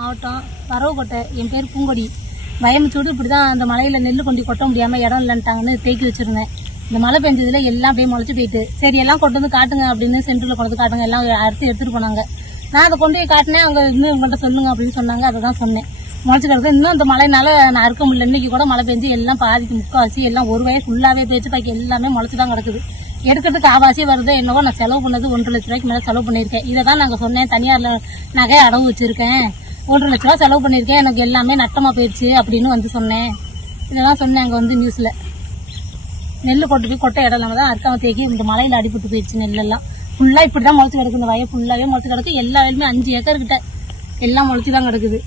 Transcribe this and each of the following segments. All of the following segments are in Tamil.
மாவட்டம் வரவுக்கோட்டை என் பேர் பூங்கொடி. பயமிச்சோடு இப்படி தான் அந்த மலையில் நெல் கொண்டு கொட்ட முடியாமல் இடம் இல்லைன்ட்டாங்கன்னு தேக்கி வச்சிருந்தேன். இந்த மழை பெஞ்சதில் எல்லாம் அப்படியே முளைச்சி போயிட்டு. சரி எல்லாம் கொண்டு வந்து காட்டுங்க அப்படின்னு சென்டரில் கொண்டு வந்து காட்டுங்க. எல்லாம் அறுத்து எடுத்துகிட்டு போனாங்க. நான் அதை கொண்டு போய் காட்டினேன். அவங்க இன்னும் உங்கள்கிட்ட சொல்லுங்க அப்படின்னு சொன்னாங்க. அதை தான் சொன்னேன். முளைச்சி கிடக்கு இன்னும் அந்த மழைனால நான் அறுக்க முடியல. இன்னைக்கு கூட மழை பெஞ்சு எல்லாம் பாதிக்கு முக்கால்வாசி எல்லாம் ஒரு வயசு ஃபுல்லாகவே தேய்ச்சி பாக்கி எல்லாமே முளைச்சி தான் கிடக்குது. எடுக்கிறதுக்கு ஆபாசி வருது என்னவோ நான் செலவு பண்ணது ஒன்றரை லட்ச ரூபாய்க்கு மேலே செலவு பண்ணியிருக்கேன். இதை தான் நாங்கள் சொன்னேன். தனியாரில் நகை அடவு வச்சுருக்கேன். ஒன்றரை லட்ச ரூபா செலவு பண்ணியிருக்கேன். எனக்கு எல்லாமே நட்டமாக போயிடுச்சு அப்படின்னு வந்து சொன்னேன். இதெல்லாம் சொன்னேன் அங்கே வந்து நியூஸில் நெல் கொண்டு போய் கொட்டை இடம் இல்லாமல் தான் அறுக்காம தேக்கி இந்த மலையில் அடிபட்டு போயிடுச்சு நெல்லெல்லாம். ஃபுல்லாக இப்படி தான் முளைச்சி கிடக்கு. இந்த வயல் ஃபுல்லாகவே முளைச்சி கிடக்கு. எல்லா வயலுமே அஞ்சு ஏக்கர் கிட்ட எல்லாம் முளைச்சி தான் கிடக்குது.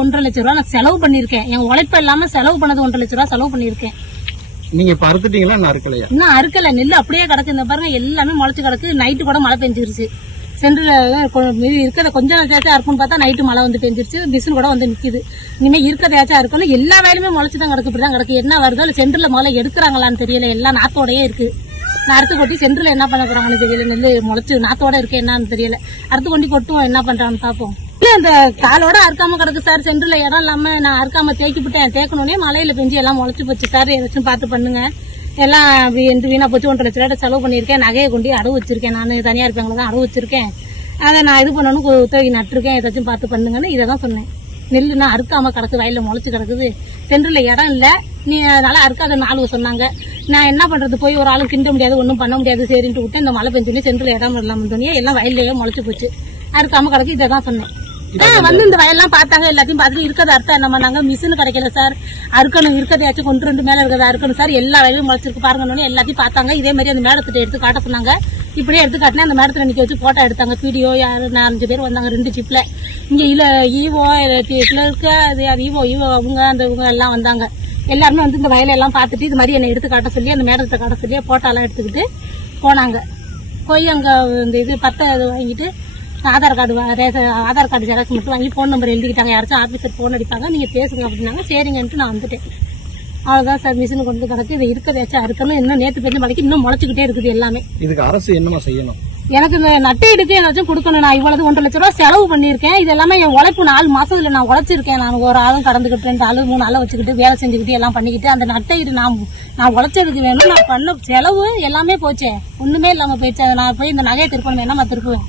ஒன்றரை லட்ச ரூபா நான் செலவு பண்ணியிருக்கேன். என் உழைப்பு இல்லாமல் செலவு பண்ணது ஒன்றரை லட்ச ரூபா செலவு பண்ணியிருக்கேன். நீங்க இப்ப அறுத்துட்டீங்களா? நான் அறுக்கலையா? இன்னும் அறுக்கல. நெல் அப்படியே கிடக்கு. இந்த பாருங்க எல்லாமே முளைச்சு கிடக்கு. நைட்டு கூட மழை பெஞ்சிருச்சு. சென்டரில் இருக்கிறத கொஞ்சம் நேரத்தையாச்சும் அறுக்குன்னு பார்த்தா நைட்டு மழை வந்து பெஞ்சிருச்சு. மிஷின் கூட வந்து நிற்கிது இனிமேல் இருக்கிறதையாச்சும் இருக்கணும் எல்லா வேலையுமே முளைச்சு தான் கிடக்கு. இப்படி தான் கிடக்கு. என்ன வருதோ இல்லை சென்டரில் முதல்ல எடுக்கிறாங்களான்னு தெரியல. எல்லாம் நாத்தோடையே இருக்கு. நான் அறுத்து கொட்டி சென்ட்ரில் என்ன பண்ண போறாங்கன்னு தெரியல. நெல் முளைச்சு நாத்தோட இருக்கு. என்னன்னு தெரியல. அறுத்து கொண்டு கொட்டுவோம். என்ன பண்றான்னு பார்ப்போம். அந்த இந்த காலோட அறுக்காம கிடக்கு சார்? சென்டர்ல இடம் இல்லாம நான் அறுக்காம தேக்கி விட்டேன் தேக்கணும்னே மலையில பெஞ்சு எல்லாம் முளைச்சு போச்சு. சார் ஏதாச்சும் பார்த்து பண்ணுங்க. எல்லாம் அப்படி என்று வீணா போச்சு. ஒன்றரை லட்ச ரூபாய் செலவு பண்ணியிருக்கேன். நகையை கொண்டு அடவு வச்சிருக்கேன். நான் தனியாக பேங்கில் தான் அடவு வச்சிருக்கேன். அதை நான் இது பண்ணணும் உத்தரவி நட்டுருக்கேன். ஏதாச்சும் பார்த்து பண்ணுங்கன்னு இதை தான் சொன்னேன். நெல் நான் அறுக்காம கிடக்கு வயலில் முளைச்சு கிடக்குது. சென்டர்ல இடம் இல்லை. நீ அதனால அறுக்காத நாலு சொன்னாங்க. நான் என்ன பண்ணுறது போய் ஒரு ஆளும் கிண்ட முடியாது ஒன்றும் பண்ண முடியாது சரின்ட்டு விட்டு இந்த மழை பெஞ்சோடனே சென்ட்ரில் இடம் இல்லாம தோணியே எல்லாம் வயல்லையே முளைச்சு போச்சு. அறுக்காம கிடக்கு இதை தான் சொன்னேன். வந்து இந்த வயல்லாம் பார்த்தாங்க எல்லாத்தையும் பார்த்துட்டு இருக்கிறத அர்த்தம் என்ன பண்ணாங்க மிஷின் கிடைக்கல சார். அறுக்கணும் இருக்கிறதையாச்சும் கொண்டு ரெண்டு மேல இருக்கிறத அறுக்கணும் சார். எல்லா வயலும் முளைச்சிருக்கு பாருங்கன்னு எல்லாத்தையும் பார்த்தாங்க. இதே மாதிரி அந்த மேடத்திட்ட எடுத்து காட்ட சொன்னாங்க. இப்படியே எடுத்து காட்டினா அந்த மேடத்துல நிக்க வச்சு போட்டோ எடுத்தாங்க. வீடியோ யாரு நாலஞ்சு பேர் வந்தாங்க ரெண்டு ஜிப்ல இங்க இல்ல ஈவோ கிளர்க்க அது அது ஈவோ ஈவோ அவங்க அந்த இவங்க எல்லாம் வந்தாங்க. எல்லாருமே வந்து இந்த வயலெல்லாம் பார்த்துட்டு இது மாதிரி என்னை எடுத்து காட்ட சொல்லி அந்த மேடத்தை காட்ட சொல்லி போட்டோலாம் எடுத்துக்கிட்டு போனாங்க. போய் அங்க இந்த இது பத்தை வாங்கிட்டு Aadhaar card ration Aadhaar card xerox மட்டும் வாங்கி ஃபோன் நம்பர் எழுதிக்கிட்டாங்க. யாராச்சும் ஆஃபீஸர் ஃபோன் அடிப்பாங்க நீங்க பேசுங்க அப்படின்னாங்க. சரிங்கன்ட்டு நான் வந்துட்டேன். அவ்வளவுதான் சார் மிஷின் கொண்டு கிடக்கு. இது இருக்கிறதாச்சும் அறுக்கணும். இன்னும் நேற்று பெஞ்ச மழைக்கு இன்னும் முளைச்சிக்கிட்டே இருக்குது எல்லாமே. இதுக்கு அரசு என்னமா செய்யணும்? எனக்கு இந்த நட்டையிடுக்கு ஏதாச்சும் கொடுக்கணும் நான் இவ்வளவு ஒன்றரை லட்ச ரூபா செலவு பண்ணியிருக்கேன். இது எல்லாமே என் உழைப்பு. நாலு மாசத்துல நான் உழைச்சிருக்கேன். நான் ஒரு ஆளும் கடந்துக்கிட்டு ரெண்டு ஆளு மூணு ஆளை வச்சுக்கிட்டு வேலை செஞ்சுக்கிட்டு எல்லாம் பண்ணிக்கிட்டு அந்த நட்டையிடு நான் நான் உழைச்சதுக்கு வேணும். நான் பண்ண செலவு எல்லாமே போச்சே. ஒண்ணுமே இல்லாம போயிடுச்சு. நான் போய் இந்த நகையை திருப்பணும்? என்னமா திருப்புவேன்?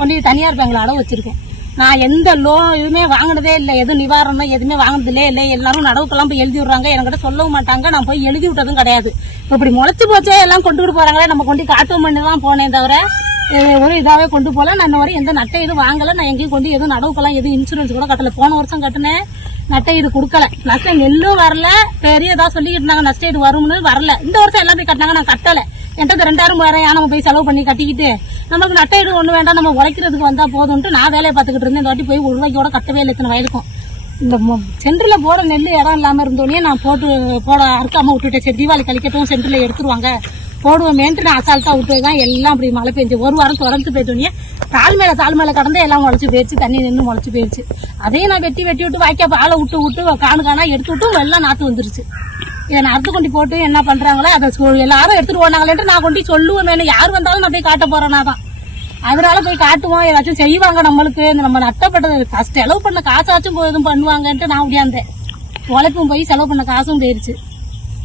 கொண்டு போய் தனியார் பேங்கில் அடவு வச்சிருக்கேன் நான் எந்த லோன் எதுவுமே வாங்கினதே இல்லை. எதுவும் நிவாரணம் எதுவுமே வாங்கினதில்லே இல்லை. எல்லாரும் நடவுக்கெல்லாம் போய் எழுதி விடுறாங்க. என்கிட்ட சொல்லவும் மாட்டாங்க. நான் போய் எழுதி விட்டதும் கிடையாது. இப்படி முளைச்சு போச்சே எல்லாம் கொண்டுகிட்டு போறாங்களே. நம்ம கொண்டு காட்டு பண்ணி தான் போனேன் தவிர ஒரு இதாகவே கொண்டு போகல. நான் இன்ன வரை எந்த நட்டை எதுவும் வாங்கலை. நான் எங்கேயும் கொண்டு எதுவும் நடவுக்கெல்லாம் எதுவும் இன்சூரன்ஸ் கூட கட்டலை. போன வருஷம் கட்டினேன் நட்டை இது கொடுக்கல. நஷ்டம் நெல்லும் வரல. பெரிய ஏதாவது சொல்லிக்கிட்டு இருந்தாங்க நஷ்டம் இது வரும்னு வரல. இந்த வருஷம் எல்லாம் போய் கட்டினாங்க. நான் கட்டலை. என்கிட்ட ரெண்டாயிரம் மூவாயிரம் நம்ம போய் செலவு பண்ணி கட்டிக்கிட்டு நமக்கு நட்டையீடு ஒன்று வேண்டாம் நம்ம உழைக்கிறதுக்கு வந்தால் போதும்ட்டு நான் வேலையை பார்த்துக்கிட்டு இருந்தேன். இந்த வாட்டி போய் ஒரு கட்டவே இல்லை இத்தனை வயலுக்கும் இந்த மொ- சென்டர்ல நெல் இடம் இல்லாமல் இருந்தோடனே நான் போட்டு போட அறுக்காமல் விட்டுட்டேன். சரி தீபாவளி கழிக்கட்டும் சென்டரில் எடுத்துருவாங்க. போடுவோமேன்ட்டு நான் அசால்ட்டாக விட்டு தான் எல்லாம் அப்படி மழை பெஞ்சு. ஒரு வாரம் தொடர்ந்து போயிட்டோன்னே தாழ் மேலே தாழ் மேலே கடந்து எல்லாம் முளைச்சி போயிடுச்சு தண்ணி நின்று முளைச்சி போயிடுச்சு அதையும் நான் வெட்டி வெட்டி விட்டு வாய்க்கா ஆளை விட்டு விட்டு காணு காணா எடுத்து விட்டு எல்லாம் நாற்று வந்துருச்சு. இதை நான் அறுத்து கொண்டு போட்டு என்ன பண்றாங்களோ அதை எல்லாரும் எடுத்துட்டு போனாங்களேன்ட்டு நான் கொண்டு சொல்லுவேன் சொல்லுவேன் யார் வந்தாலும் நான் போய் காட்ட போறேன்னா தான். அதனால போய் காட்டுவோம். ஏதாச்சும் செய்வாங்க நம்மளுக்கு. இந்த நம்ம நட்டப்பட்டது கஷ்ட செலவு பண்ண காசாச்சும் போய் எதுவும் பண்ணுவாங்கன்ட்டு நான் உடையாந்தேன் உழைப்பும் போய் செலவு பண்ண காசும் போயிருச்சு.